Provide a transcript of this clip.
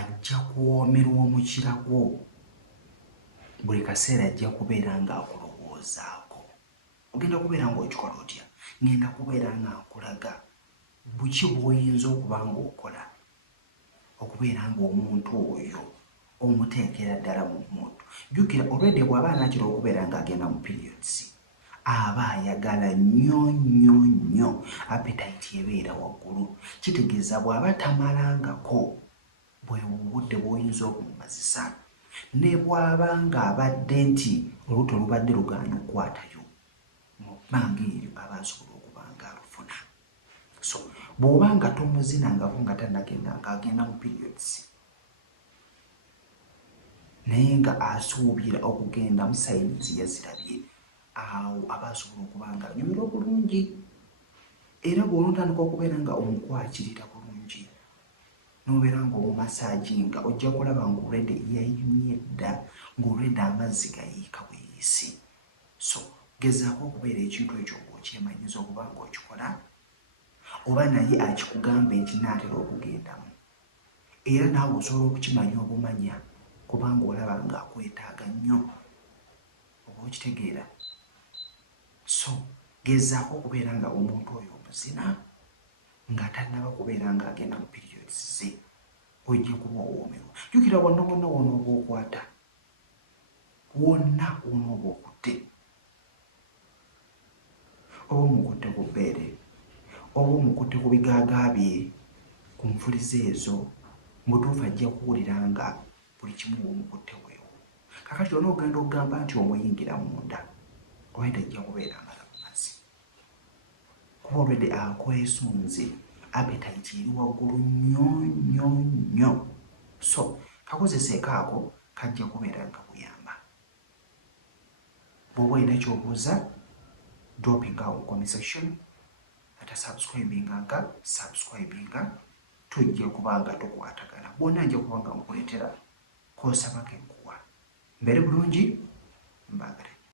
ajja kuwoomerwa omukira gwo buli kaseera ajja kubeera ng'akulowoozaako. Ogenda kubeera ng'okikola otya? Ngenda kubeera ng'akulaga buki bw'oyinza okuba ng'okola okubeera ng'omuntu oyo omuteekera ddala mu muntu. Jjukira already bw'aba anaakira okubeera ng'agenda mu periods aba ayagala nnyo appetite ebeera waggulu. Kitegeeza bw'aba tamalangako bwe budde bw'oyinza okumumazisa, ne bw'aba ng'abadde nti olubuto lubadde lugaana okukwatayo mu bbanga eryo aba asobola okuba ng'alufuna. So bw'oba nga tomuzinangako nga tannagenda ng'agenda mu periods naye nga asuubira okugenda mu signs yazirabye, awo aba asobola okuba nga anyumirwa bulungi. Era bw'onotandika okubeera nga omukwakirira bulungi n'obeera ng'omumasaaginga ojja kulaba ng'olwedde yayimye dda, ng'olwedde amazzi gayiika bweyisi. So gezaako okubeera ekintu ekyo ng'okyemanyiza okuba ng'okikola, oba naye akikugamba ekinaatera okugendamu, era naawe osobola okukimanya obumanya kubanga olaba ng'akwetaaga nnyo. Oba okitegeera? So gezaako okubeera nga omuntu oyo omuzina nga tannaba kubeera ng'agenda mu periods ze, ojja kuba owoomerwa. Jjukira wonna oba okwata, wonna oba okutte, oba omukutte ku bbeere, oba omukutte ku bigaaga bye, ku nfuliza ezo, mutuufu ajja kuwulira nga buli kimu bw'omukutte weewo. Kakati onoogenda okugamba nti omuyingira munda, olwedde ajja kubeera nga mazzi, kuba olwedde akwesunze, appetite eri waggulu nnyo. So kakozeseeko ako kajja kubeera nga kuyamba. Bw'oba olina ky'obuuza, dropping awo comment section, ata subscribinga, tujja kuba nga tukwatagana. Bwonna nja kuba nga nkuleetera k'osabako enkuwa. Mbeere bulungi, mbaagala.